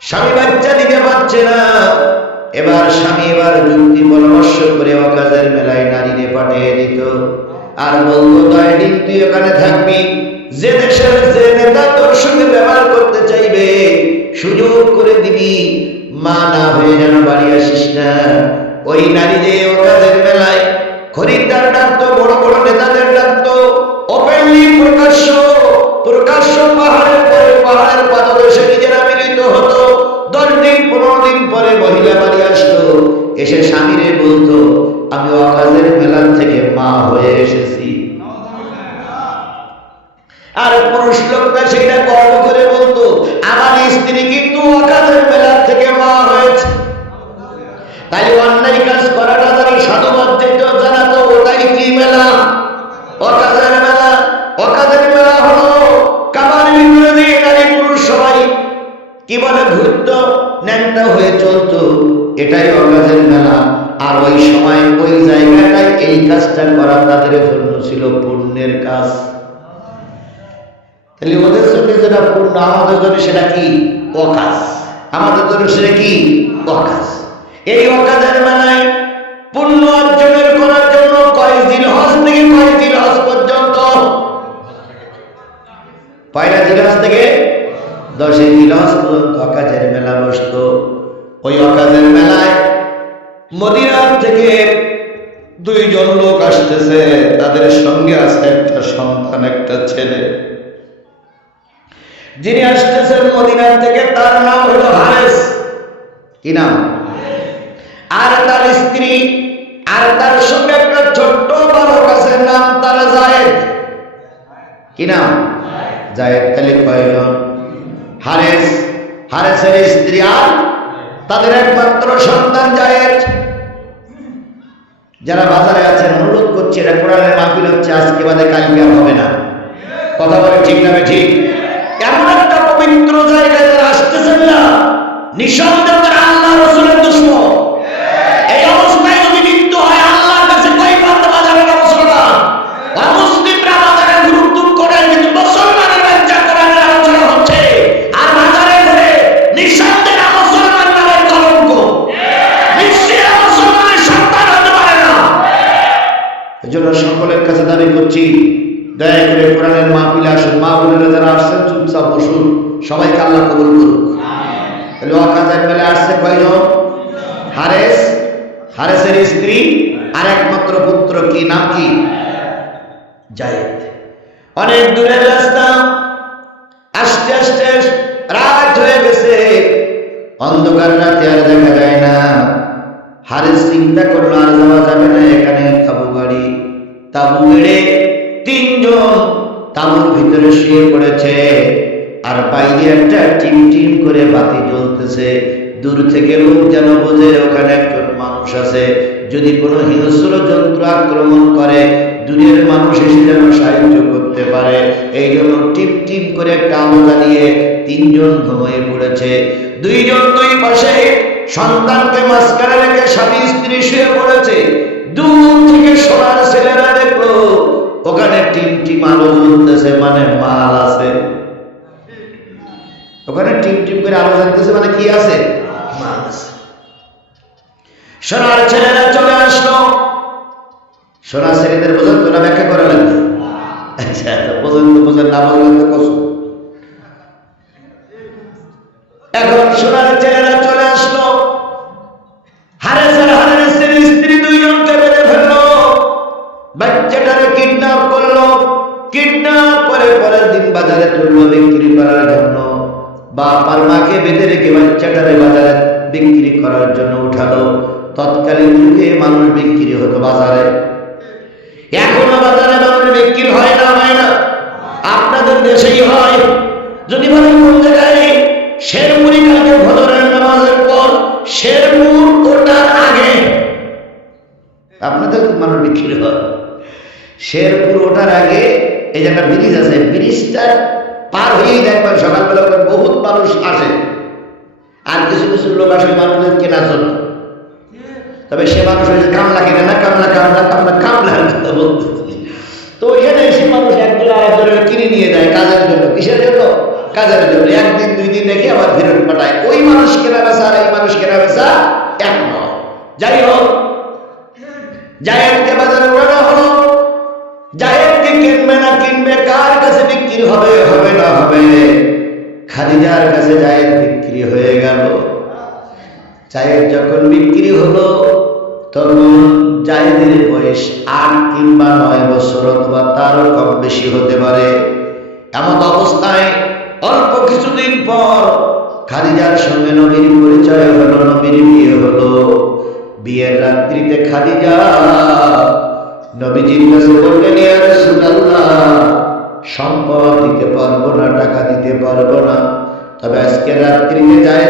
স্বামী বাচ্চা দিতে পারছে না। এবার স্বামী এবার যুক্তি পরামর্শ করে অকাজের মেলায় নারীরে পাঠিয়ে দিত। আর বলতো, তুই থাকবি। যে দেশের যে নেতা তোর সঙ্গে ব্যবহার করতে চাইবে, সুযোগ করে দিবি। মা না হয়ে যেন বাড়ি আসিস না। ওই নারী যে অকাজের মেলায় খরিদ্দার ডাকতো, বড় বড় নেতাদের ডাকতো ওপেনলি প্রকাশ্য প্রকাশ্য পাহাড়ের বলতো আমি অকাজের মেলার থেকে মা হয়ে এসেছি। আর পুরুষ লোকটা সেটা গর্ব করে বলতো, আমার স্ত্রী কিন্তু অকাজের মেলার থেকে মা হয়েছে। তাই অন্যায় কাজ করাটা তারা সাধুবাদ দিত জানাতো ওটাই কি মেলা অকাজের মেলা অকাজের মেলা হলো কাবার ভিতরে দিয়ে নারী পুরুষ সবাই কি বলে ঘুরত ন্যাংটা হয়ে চলতো, এটাই অকাজের মেলা আর ওই সময় ওই জায়গাটায় এই কাজটা করা তাদের জন্য ছিল পুণ্যের কাজ। তাহলে ওদের জন্য যেটা পূর্ণ আমাদের জন্য সেটা কি? অকাজ। আমাদের জন্য সেটা কি? অকাজ। এই অকাজের মেলায় পুণ্য অর্জনের করার জন্য কয় দিন হজ থেকে কয় দিন হজ পর্যন্ত? পয়লা দিলহজ থেকে দশই দিন হজ পর্যন্ত অকাজের মেলা বসত। ওই অকাজের মেলায় মদিনার থেকে দুইজন লোক আসতেছে, তাদের সঙ্গে আছে একটা সন্তান, একটা ছেলে। যিনি আসতেছেন মদিনার থেকে, তার নাম হলো হারেস। কি নাম? আর তার স্ত্রী, আর তার সঙ্গে একটা ছোট্ট বালক আছে, নাম তার জায়েদ। কি নাম? জায়েদ। তাহলে কয়জন হারেস। হারেসের স্ত্রী আর তাদের একমাত্র সন্তান জায়েজ যারা বাজারে আছেন, অনুরোধ করছে এটা কোরআনের মাহফিল হচ্ছে, আজকে বাদে কালকে আর হবে না। কথা বলে ঠিক না ঠিক এমন একটা পবিত্র জায়গায় যারা আসতেছেন না, নিঃসন্দেহ তারা আল্লাহ রসুলের দুশ্মন। সকলের কাছে দাবি করছি, দয়া করে কোরআনের মাহফিলে আসুন। মা বোনেরা যারা আসছেন, চুপচাপ বসুন। সবাইকে আল্লাহ কবুল করুক। আসছে কয়জন? হারেস? হারেসের স্ত্রী? আর একমাত্র পুত্র কি? নাম কি? জায়েদ। অনেক রাস্তা। আস্তে আস্তে, রাত হয়ে গেছে। অন্ধকার রাতে আর দেখা যায় না। হারেস চিন্তা করল, আর যাওয়া যাবে না এখানে খাব গাড়ি তাবু গেড়ে তিনজন তাবুর ভিতরে শুয়ে পড়েছে। আর বাইরে একটা টিম টিম করে বাতি জ্বলতেছে। দূর থেকে লোক যেন বোঝে ওখানে একজন মানুষ আছে। যদি কোনো হিংস্র যন্ত্র আক্রমণ করে, দূরের মানুষ এসে যেন সাহায্য করতে পারে। এই জন্য টিপ টিপ করে একটা আলো জ্বালিয়ে তিনজন ঘুমিয়ে পড়েছে। দুইজন দুই পাশে সন্তানকে মাঝখানে রেখে স্বামী স্ত্রী শুয়ে পড়েছে। দূর করে আলো জ্বলতেছে মানে কি আছে? আছে। সোনার ছেলেরা চলে আসলো। সোনার ছেলেদের বোঝান তোরা ব্যাখ্যা করা লাগবে। আচ্ছা বোঝান তো বোঝান না বললেন তো কষ্ট। এখন সোনার ছেলেরা চলে আসলো। হারেসের হারেসের স্ত্রী দুইজনকে বেঁধে ফেলল। বাচ্চাটারে কিডন্যাপ করল। কিডন্যাপ করে পরের দিন বাজারে তুললো বিক্রি করার জন্য। বাপ আর মাকে বেঁধে রেখে বাচ্চাটারে বাজারে বিক্রি করার জন্য উঠালো। তৎকালীন যুগে মানুষ বিক্রি হতো বাজারে। এখনও বাজারে মানুষ বিক্রি হয় না হয় না। আপনাদের দেশেই হয়। যদি বলেন কোন জায়গায় শেরপুরি কালকে ভদরের নামাজের পর শেরপুর ওটার আগে আপনাদের মানুষ বিক্রি হয়। শেরপুর ওঠার আগে এই যে একটা ব্রিজ আছে, ব্রিজটা পার হয়েই দেখবেন সকালবেলা বহুত মানুষ আসে। আর কিছু কিছু লোক আসে মানুষদের কেনার জন্য। তবে সে মানুষ হয়েছে কামলা কেনে না, কামলা কামলা কামলা কামলা কথা বলতেছি। তো এখানে সে মানুষ একজন আরেকজনের কিনে নিয়ে যায় কাজের জন্য। কিসের জন্য? কাজের জন্য। একদিন, দুই দিন রেখে আবার ফেরত পাঠায়। ওই মানুষ কেনা বেচা আর এই মানুষ কেনা বেচা এক নয়। যাই হোক কিনবে না কিনবে, কার কাছে বিক্রি হবে হবে না হবে? খাদিজার কাছে জায়েদ বিক্রি হয়ে গেল। জায়েদ যখন বিক্রি হলো, তখন জায়েদের বয়স আট কিংবা নয় বছর অথবা তারও কম বেশি হতে পারে। এমন অবস্থায় অল্প কিছুদিন পর খাদিজার সঙ্গে নবীর পরিচয় হলো, নবীর বিয়ে হলো। বিয়ের রাত্রিতে খাদিজা নবীজির কাছে বললেন, ইয়া রাসূলুল্লাহ, সম্পদ দিতে পারব না, টাকা দিতে পারব না। তবে আজকে রাত্রিতে যায়